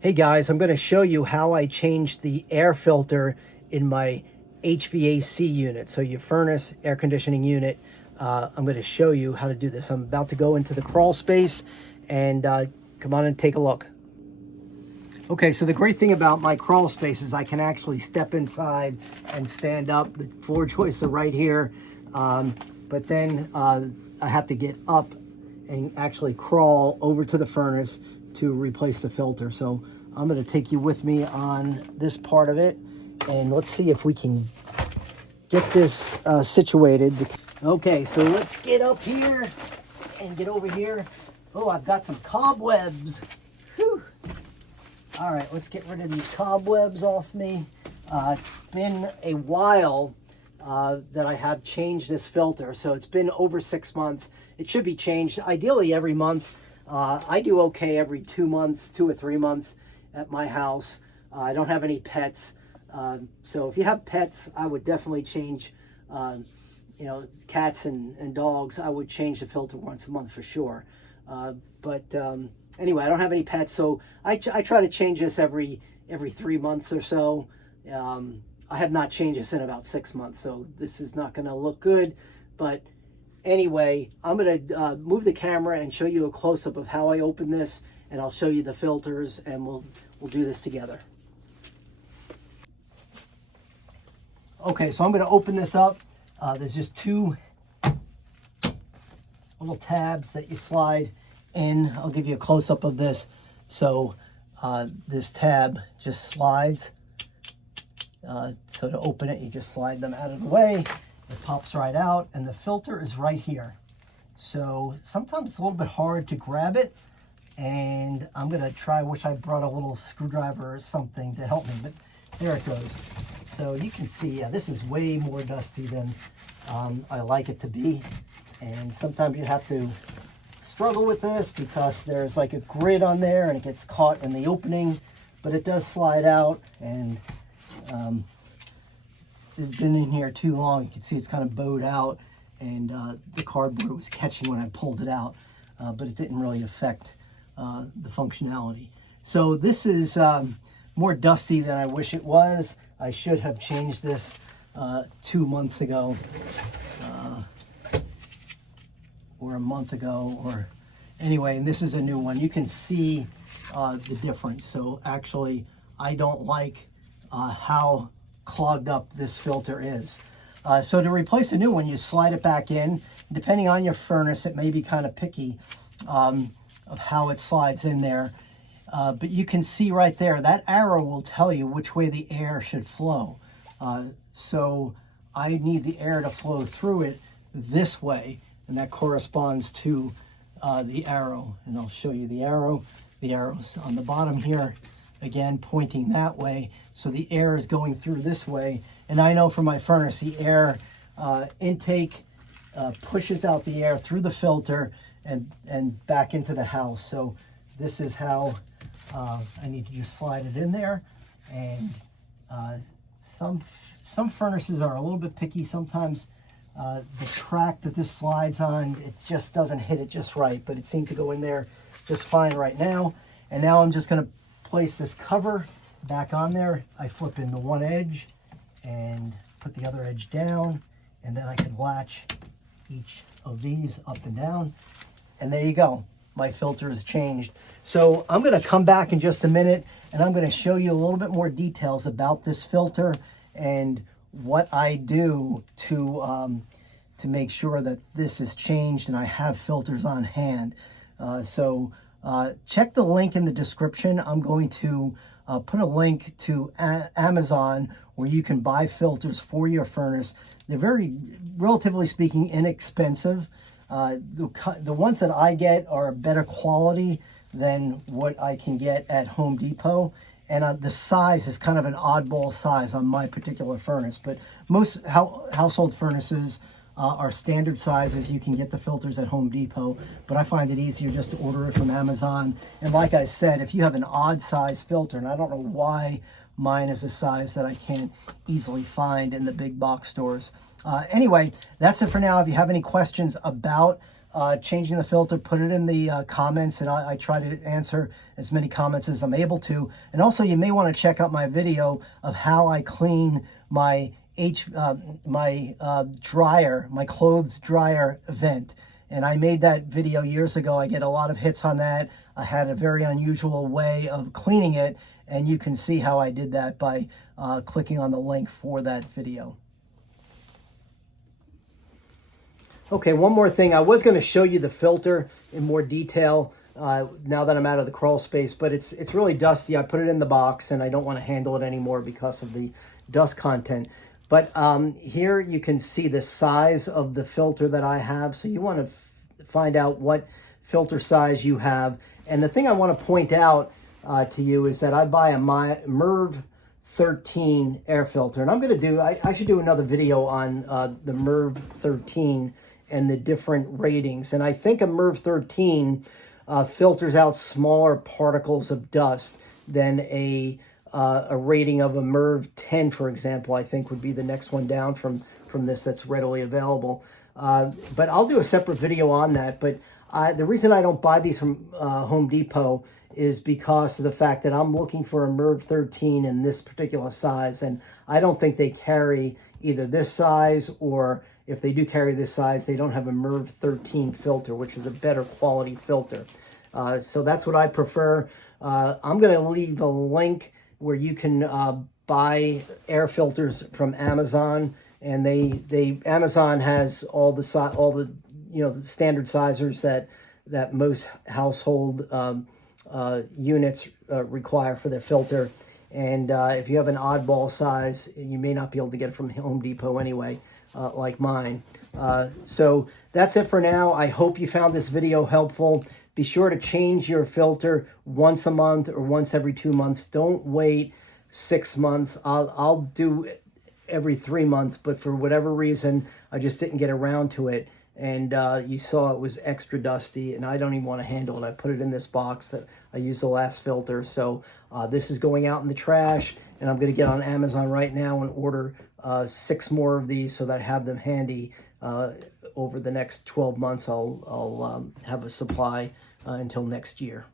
Hey guys, I'm going to show you how I changed the air filter in my HVAC unit. So your furnace air conditioning unit, I'm going to show you how to do this. I'm about to go into the crawl space and come on and take a look. Okay, so the great thing about my crawl space is I can actually step inside and stand up. The floor joists are right here, but then I have to get up and actually crawl over to the furnace to replace the filter. So I'm going to take you with me on this part of it, and let's see if we can get this situated. Okay, so let's get up here and get over here. Oh, I've got some cobwebs. Whew. All right, let's get rid of these cobwebs off me. It's been a while that I have changed this filter, so it's been over 6 months. It should be changed ideally every month. I do okay every 2 months, 2 or 3 months at my house. I don't have any pets, so if you have pets, I would definitely change. Cats and dogs, I would change the filter once a month for sure. Anyway, I don't have any pets, so I try to change this every 3 months or so. I have not changed this in about 6 months, so this is not going to look good. But anyway, I'm going to move the camera and show you a close-up of how I open this, and I'll show you the filters, and we'll do this together. Okay, so I'm going to open this up. There's just two little tabs that you slide in. I'll give you a close-up of this. So this tab just slides. So to open it, you just slide them out of the way. It pops right out, and the filter is right here. So sometimes it's a little bit hard to grab it, and I'm gonna try. Wish I brought a little screwdriver or something to help me, but there it goes. So you can see, this is way more dusty than I like it to be, and sometimes you have to struggle with this because there's like a grid on there and it gets caught in the opening, but it does slide out, and it's been in here too long. You can see it's kind of bowed out, and the cardboard was catching when I pulled it out, but it didn't really affect the functionality. So this is more dusty than I wish it was. I should have changed this 2 months ago, or a month ago, or anyway, and this is a new one. You can see the difference. So actually, I don't like how clogged up this filter is. So to replace a new one, you slide it back in. Depending on your furnace, it may be kind of picky of how it slides in there. But you can see right there, that arrow will tell you which way the air should flow. So I need the air to flow through it this way, and that corresponds to the arrow. And I'll show you the arrow. The arrow's on the bottom here, again pointing that way. So the air is going through this way. And I know from my furnace, the air intake pushes out the air through the filter and back into the house. So this is how I need to just slide it in there. And some furnaces are a little bit picky. Sometimes the track that this slides on, it just doesn't hit it just right, but it seemed to go in there just fine right now. And now I'm just going to place this cover back on there. I flip in the one edge and put the other edge down, and then I can latch each of these up and down, and there you go. My filter is changed. So I'm going to come back in just a minute, and I'm going to show you a little bit more details about this filter and what I do to make sure that this is changed and I have filters on hand. Check the link in the description. I'm going to put a link to Amazon where you can buy filters for your furnace. They're very, relatively speaking, inexpensive. The ones that I get are better quality than what I can get at Home Depot. And the size is kind of an oddball size on my particular furnace. But most household furnaces are standard sizes. You can get the filters at Home Depot, but I find it easier just to order it from Amazon. And like I said, if you have an odd size filter, and I don't know why mine is a size that I can't easily find in the big box stores. Anyway, that's it for now. If you have any questions about changing the filter, put it in the comments, and I try to answer as many comments as I'm able to. And also, you may want to check out my video of how I clean my dryer, my clothes dryer vent. And I made that video years ago. I get a lot of hits on that. I had a very unusual way of cleaning it, and you can see how I did that by clicking on the link for that video. Okay, one more thing. I was going to show you the filter in more detail now that I'm out of the crawl space, but it's really dusty. I put it in the box, and I don't want to handle it anymore because of the dust content. But here you can see the size of the filter that I have. So you want to find out what filter size you have. And the thing I want to point out to you is that I buy a MERV 13 air filter. And I'm going to do, I should do another video on the MERV 13 and the different ratings. And I think a MERV 13 filters out smaller particles of dust than a rating of a MERV 10, for example, I think would be the next one down from this that's readily available. But I'll do a separate video on that. But the reason I don't buy these from Home Depot is because of the fact that I'm looking for a MERV 13 in this particular size, and I don't think they carry either this size, or if they do carry this size, they don't have a MERV 13 filter, which is a better quality filter. So that's what I prefer. I'm going to leave a link where you can buy air filters from Amazon, and Amazon has all the the standard sizers that most household units require for their filter. And if you have an oddball size, you may not be able to get it from Home Depot anyway, like mine. So that's it for now. I hope you found this video helpful. Be sure to change your filter once a month or once every 2 months. Don't wait 6 months. I'll do every 3 months, but for whatever reason, I just didn't get around to it. And you saw it was extra dusty, and I don't even want to handle it. I put it in this box that I used the last filter. So this is going out in the trash, and I'm going to get on Amazon right now and order 6 more of these so that I have them handy. Over the next 12 months, I'll have a supply until next year.